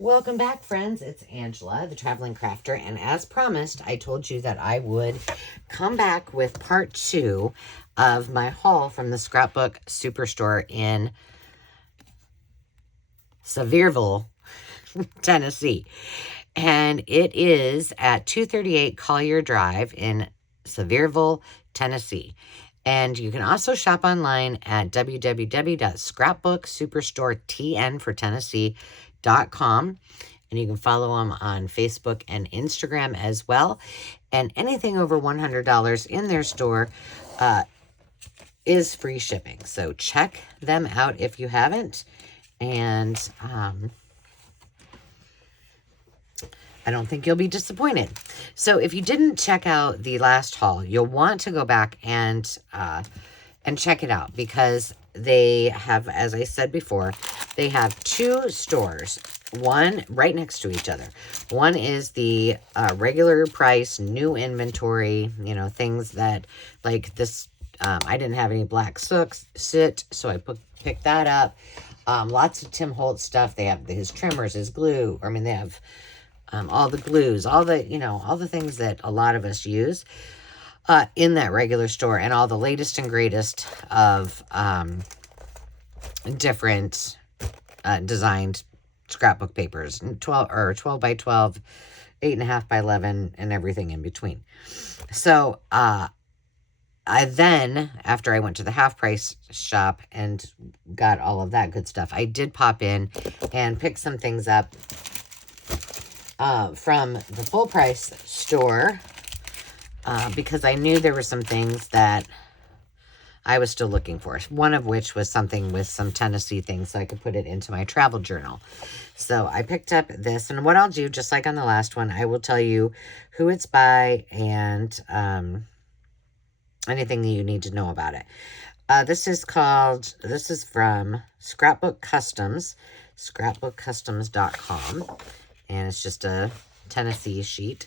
Welcome back, friends. It's Angela, the Traveling Crafter, and as promised, I told you that I would come back with part 2 of my haul from the Scrapbook Superstore in Sevierville, Tennessee. And it is at 238 Collier Drive in Sevierville, Tennessee. And you can also shop online at www.scrapbooksuperstorotn for Tennessee.com. And you can follow them on Facebook and Instagram as well. And anything over $100 in their store is free shipping. So check them out if you haven't. And I don't think you'll be disappointed. So if you didn't check out the last haul, you'll want to go back and check it out, because they have, as I said before, they have 2 stores, one right next to each other. One is the regular price, new inventory, you know, things that, like this, I didn't have any black soot, so I picked that up. Lots of Tim Holtz stuff. They have his trimmers, his glue. I mean, they have all the glues, all the, you know, all the things that a lot of us use in that regular store, and all the latest and greatest of different designed scrapbook papers, 12 by 12, 8.5 by 11, and everything in between. So I then, after I went to the half price shop and got all of that good stuff, I did pop in and pick some things up from the full price store, because I knew there were some things that I was still looking for. One of which was something with some Tennessee things, so I could put it into my travel journal. So I picked up this, and what I'll do, just like on the last one, I will tell you who it's by and anything that you need to know about it. This is from Scrapbook Customs, scrapbookcustoms.com. And it's just a Tennessee sheet.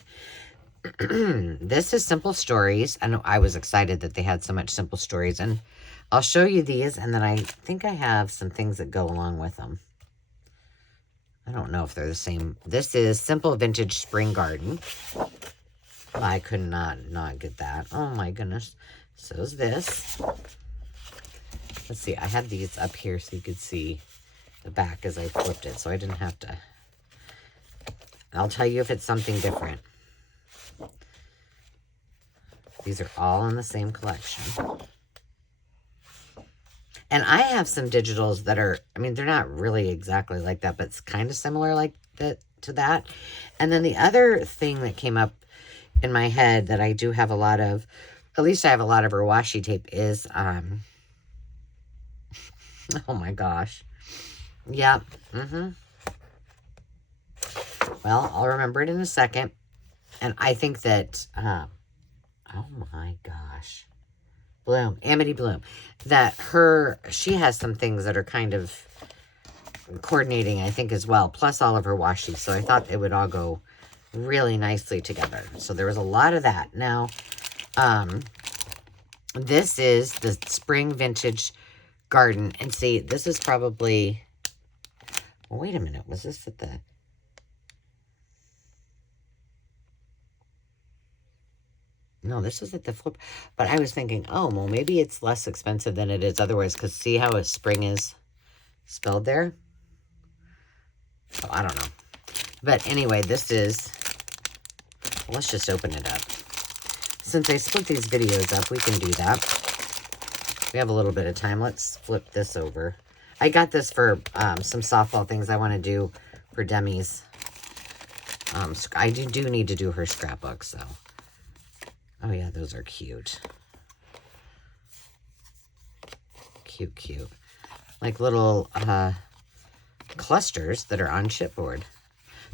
This is Simple Stories. I know I was excited that they had so much Simple Stories. And I'll show you these. And then I think I have some things that go along with them. I don't know if they're the same. This is Simple Vintage Spring Garden. I could not get that. Oh my goodness. So is this. Let's see. I had these up here so you could see the back as I flipped it. So I didn't have to. I'll tell you if it's something different. These are all in the same collection. And I have some digitals that are, I mean, they're not really exactly like that, but it's kind of similar like that to that. And then the other thing that came up in my head that I do have a lot of, at least I have a lot of her washi tape, is, oh my gosh. Yeah, Well, I'll remember it in a second. And I think that, oh my gosh. Bloom, Amity Bloom. That she has some things that are kind of coordinating, I think, as well. Plus all of her washi. So I thought it would all go really nicely together. So there was a lot of that. Now, this is the Spring Vintage Garden. And see, this is probably, well, wait a minute. Was this at the... No, this is at the flip. But I was thinking, oh, well, maybe it's less expensive than it is otherwise. Because see how a spring is spelled there? Oh, I don't know. But anyway, this is... Let's just open it up. Since I split these videos up, we can do that. We have a little bit of time. Let's flip this over. I got this for some softball things I want to do for Demi's. I do need to do her scrapbook, so... Oh, yeah, those are cute. Cute. Like little clusters that are on chipboard.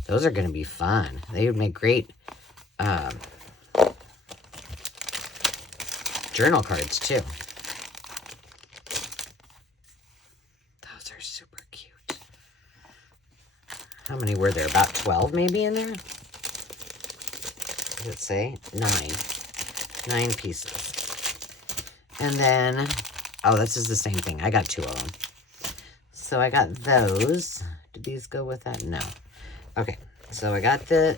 Those are going to be fun. They would make great journal cards, too. Those are super cute. How many were there? About 12 maybe in there? Does it say? 9. 9 pieces. And then, oh, this is the same thing. I got 2 of them. So I got those. Did these go with that? No. Okay, so I got the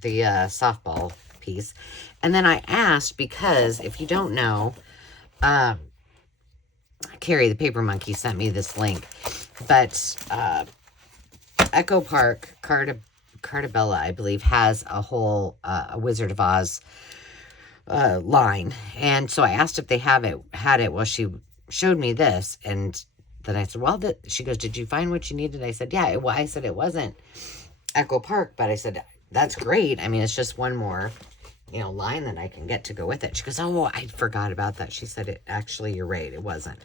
softball piece. And then I asked, because if you don't know, Carrie, the paper monkey, sent me this link. But Echo Park, Cartabella, I believe, has a whole a Wizard of Oz line. And so I asked if they had it. Well, she showed me this, and then I said, well, she goes, did you find what you needed? I said, yeah. I said it wasn't Echo Park, but I said, that's great. I mean, it's just one more, line that I can get to go with it. She goes, oh, I forgot about that. She said, actually, you're right. It wasn't.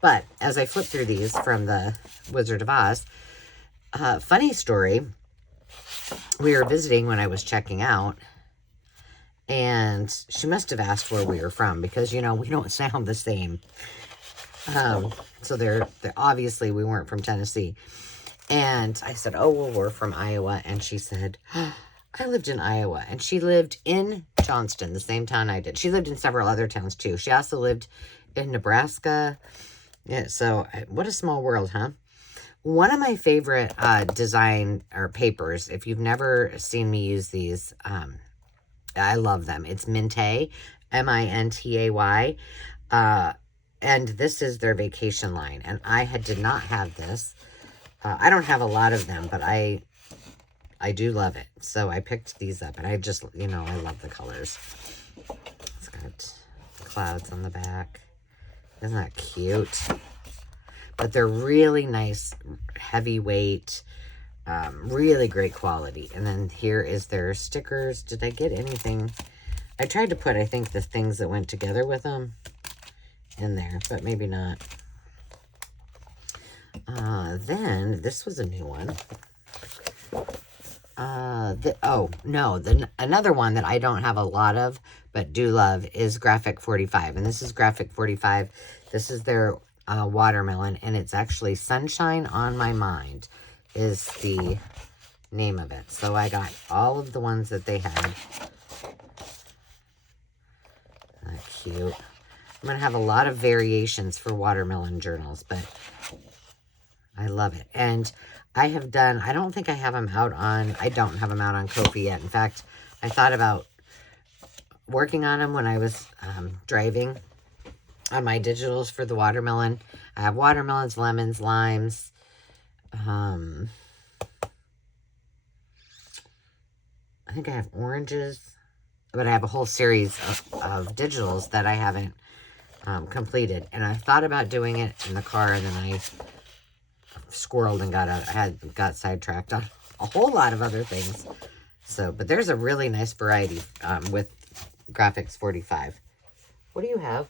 But as I flip through these from the Wizard of Oz, funny story, we were visiting when I was checking out, and she must have asked where we were from, because, we don't sound the same. So they're obviously we weren't from Tennessee. And I said, oh, well, we're from Iowa. And she said, oh, I lived in Iowa. And she lived in Johnston, the same town I did. She lived in several other towns, too. She also lived in Nebraska. Yeah, so what a small world, huh? One of my favorite design or papers, if you've never seen me use these, I love them. It's Mintay, M-I-N-T-A-Y. And this is their vacation line. And I did not have this. I don't have a lot of them, but I do love it. So I picked these up, and I just, I love the colors. It's got clouds on the back. Isn't that cute? But they're really nice, heavyweight, really great quality. And then here is their stickers. Did I get anything? I tried to put, I think, the things that went together with them in there, but maybe not. Then this was a new one. Another one that I don't have a lot of, but do love, is Graphic 45. And this is Graphic 45. This is their watermelon, and it's actually Sunshine on My Mind is the name of it. So I got all of the ones that they had. That's cute. I'm going to have a lot of variations for watermelon journals, but I love it. And I don't think I have them out on, I don't have them out on Ko-fi yet. In fact, I thought about working on them when I was driving on my digitals for the watermelon. I have watermelons, lemons, limes. I think I have oranges, but I have a whole series of digitals that I haven't completed. And I thought about doing it in the car, and then I squirreled and got sidetracked on a whole lot of other things. So, but there's a really nice variety with Graphics 45. What do you have?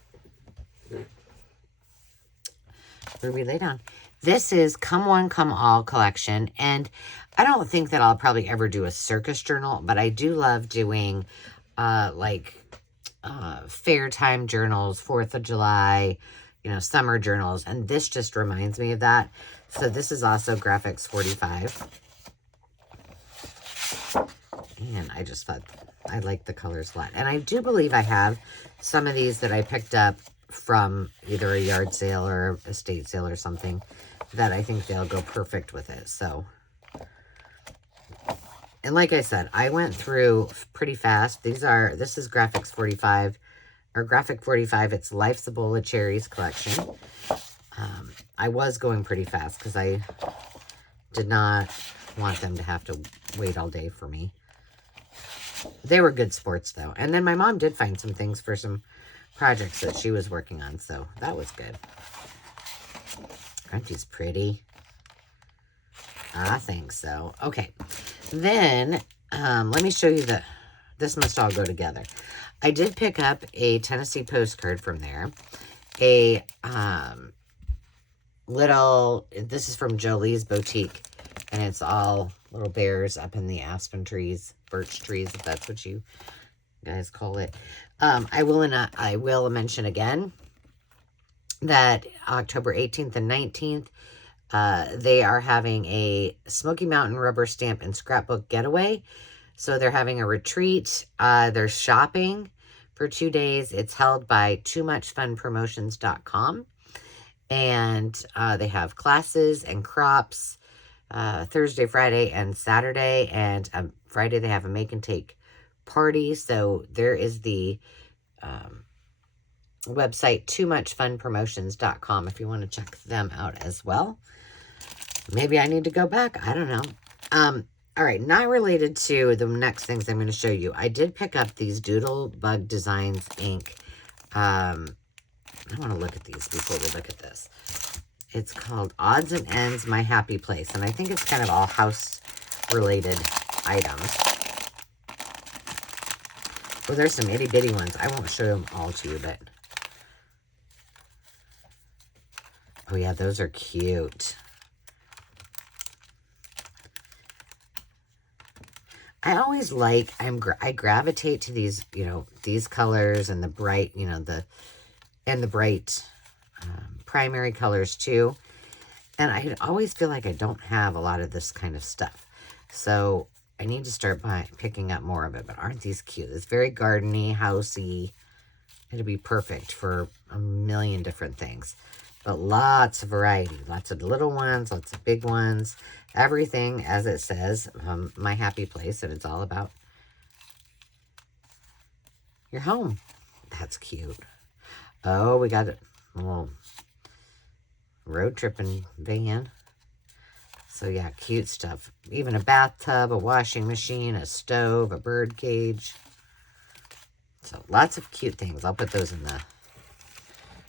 Ruby, lay down. This is Come One, Come All collection. And I don't think that I'll probably ever do a circus journal, but I do love doing fair time journals, 4th of July, summer journals. And this just reminds me of that. So this is also Graphics 45. And I just thought I like the colors a lot. And I do believe I have some of these that I picked up from either a yard sale or estate sale or something, that I think they'll go perfect with it. So, and like I said, I went through pretty fast. This is Graphics 45, or Graphic 45. It's Life's a Bowl of Cherries collection. I was going pretty fast because I did not want them to have to wait all day for me. They were good sports, though. And then my mom did find some things for some projects that she was working on, so that was good. Aren't these pretty? I think so. Okay, then let me show you this must all go together. I did pick up a Tennessee postcard from there. This is from Jolie's Boutique, and it's all little bears up in the aspen trees, birch trees, if that's what you guys call it. I will mention again that October 18th and 19th, they are having a Smoky Mountain rubber stamp and scrapbook getaway. So they're having a retreat. They're shopping for 2 days. It's held by toomuchfunpromotions.com. And they have classes and crops. Thursday, Friday, and Saturday. And Friday they have a make and take party. So there is the website toomuchfunpromotions.com if you want to check them out as well. Maybe I need to go back. I don't know. All right, not related to the next things I'm going to show you. I did pick up these Doodle Bug Designs ink. I want to look at these before we look at this. It's called Odds and Ends, My Happy Place. And I think it's kind of all house-related items. Well, there's some itty-bitty ones. I won't show them all to you, but... Oh, yeah, those are cute. I always like, I gravitate to these, you know, these colors and the bright, you know, the bright primary colors too. And I always feel like I don't have a lot of this kind of stuff. So I need to start picking up more of it. But aren't these cute? It's very gardeny, housey. It'll be perfect for a million different things. But lots of variety. Lots of little ones, lots of big ones. Everything, as it says, My Happy Place. And it's all about your home. That's cute. Oh, we got a little road tripping van. So, yeah, cute stuff. Even a bathtub, a washing machine, a stove, a bird cage. So, lots of cute things. I'll put those in the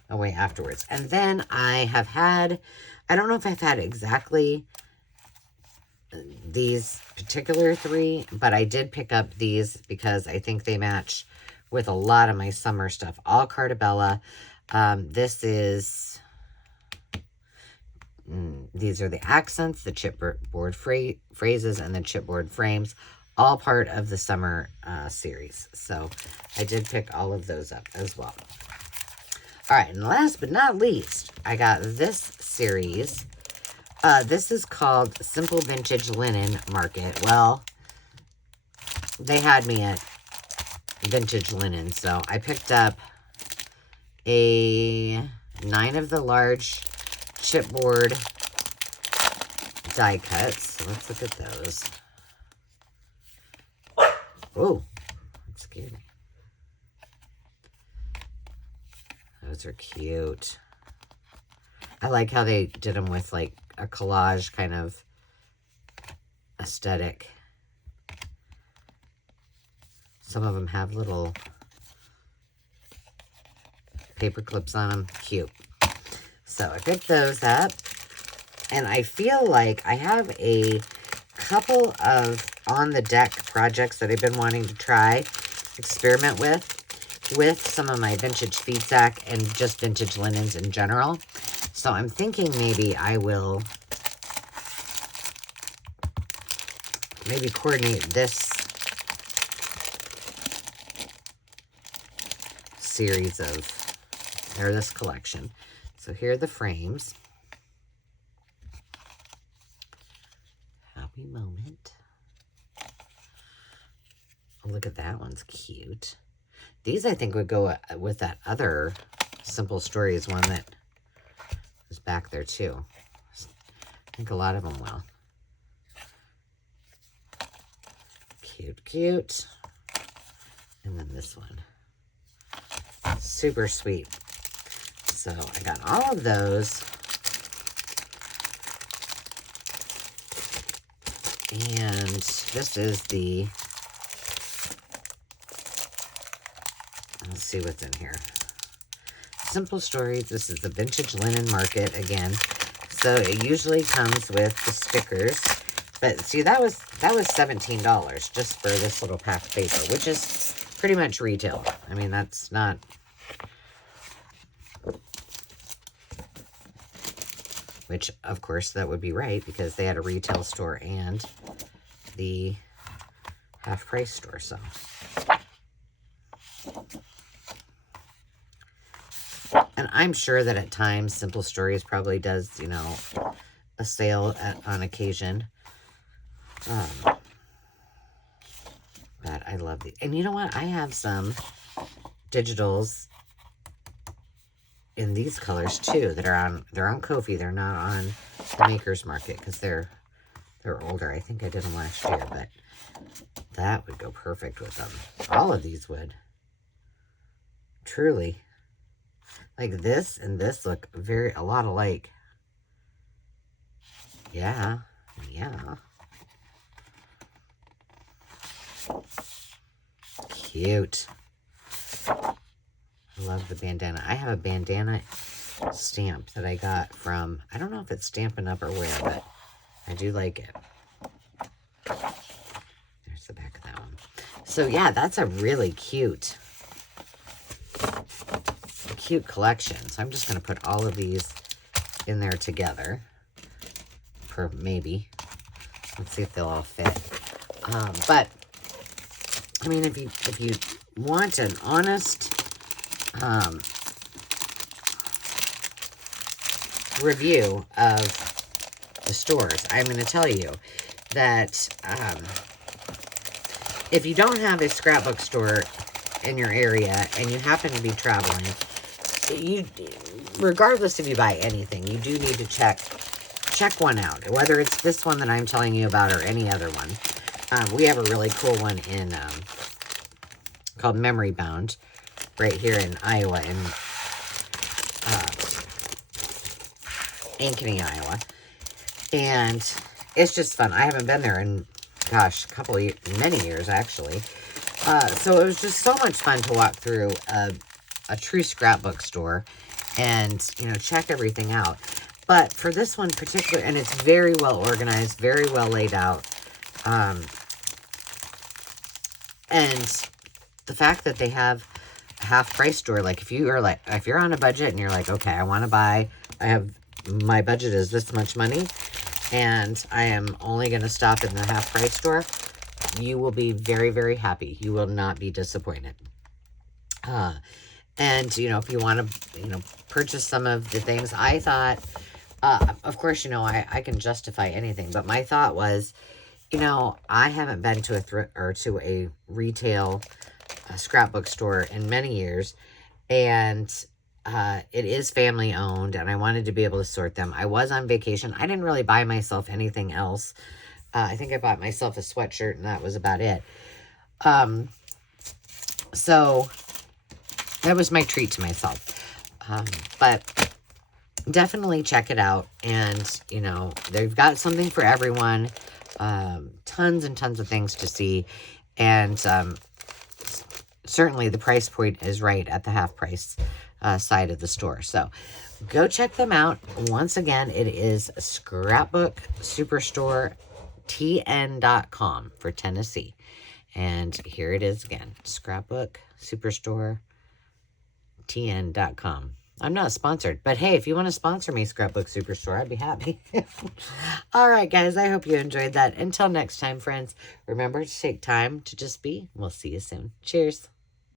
away afterwards. And then I have had, I don't know if I've had exactly these particular three, but I did pick up these because I think they match with a lot of my summer stuff. All Cartabella. This is, these are the accents, the chipboard phrases, and the chipboard frames. All part of the summer series. So I did pick all of those up as well. All right, and last but not least, I got this series. This is called Simple Vintage Linen Market. Well, they had me at vintage linen, so I picked up 9 of the large chipboard die cuts. So let's look at those. Oh, that scared me. Those are cute. I like how they did them with like a collage kind of aesthetic. Some of them have little paper clips on them. Cute. So I picked those up. And I feel like I have a couple of on-the-deck projects that I've been wanting to try, experiment with some of my vintage feed sack and just vintage linens in general. So I'm thinking maybe I will maybe coordinate this series of, or this collection. So here are the frames. Happy moment. Oh, look at that one's cute. These, I think, would go with that other Simple Stories one that is back there, too. I think a lot of them will. Cute, cute. And then this one. Super sweet. So, I got all of those. And this is the... Let's see what's in here. Simple Stories. This is the Vintage Linen Market again. So it usually comes with the stickers. But see, that was $17 just for this little packed paper, which is pretty much retail. I mean, that's not... Which, of course, that would be right because they had a retail store and the half-price store, so... And I'm sure that at times Simple Stories probably does, you know, a sale on occasion. But I love these. And you know what? I have some digitals in these colors too that are on, they're on Ko-fi. They're not on the Maker's Market because they're they're older. I think I did them last year, but that would go perfect with them. All of these would. Truly. Like this and this look a lot alike. Yeah. Yeah. Cute. I love the bandana. I have a bandana stamp that I got from, I don't know if it's Stampin' Up or where, but I do like it. There's the back of that one. So yeah, that's a really cute collection. So I'm just going to put all of these in there together. For maybe. Let's see if they'll all fit. But I mean, if you want an honest review of the stores, I'm going to tell you that if you don't have a scrapbook store in your area and you happen to be traveling, regardless if you buy anything, you do need to check one out, whether it's this one that I'm telling you about or any other one. We have a really cool one in called Memory Bound right here in Iowa, in Ankeny, Iowa. And it's just fun. I haven't been there in, gosh, many years, actually. So it was just so much fun to walk through a true scrapbook store and, you know, check everything out. But for this one particular, and it's very well organized, very well laid out. And the fact that they have a half price store, like if you're on a budget and you're like, okay, my budget is this much money and I am only going to stop in the half price store, you will be very, very happy. You will not be disappointed. And, you know, if you want to, you know, purchase some of the things, I thought, of course, you know, I can justify anything, but my thought was, you know, I haven't been to a retail scrapbook store in many years, and it is family owned, and I wanted to be able to sort them. I was on vacation. I didn't really buy myself anything else. I think I bought myself a sweatshirt, and that was about it. So that was my treat to myself. But definitely check it out. And, you know, they've got something for everyone. Tons and tons of things to see. And certainly the price point is right at the half price side of the store. So go check them out. Once again, it is Scrapbook Superstore TN.com for Tennessee. And here it is again, Scrapbook Superstore TN.com. I'm not sponsored, but hey, if you want to sponsor me, Scrapbook Superstore, I'd be happy. All right, guys, I hope you enjoyed that. Until next time, friends, remember to take time to just be. We'll see you soon. Cheers.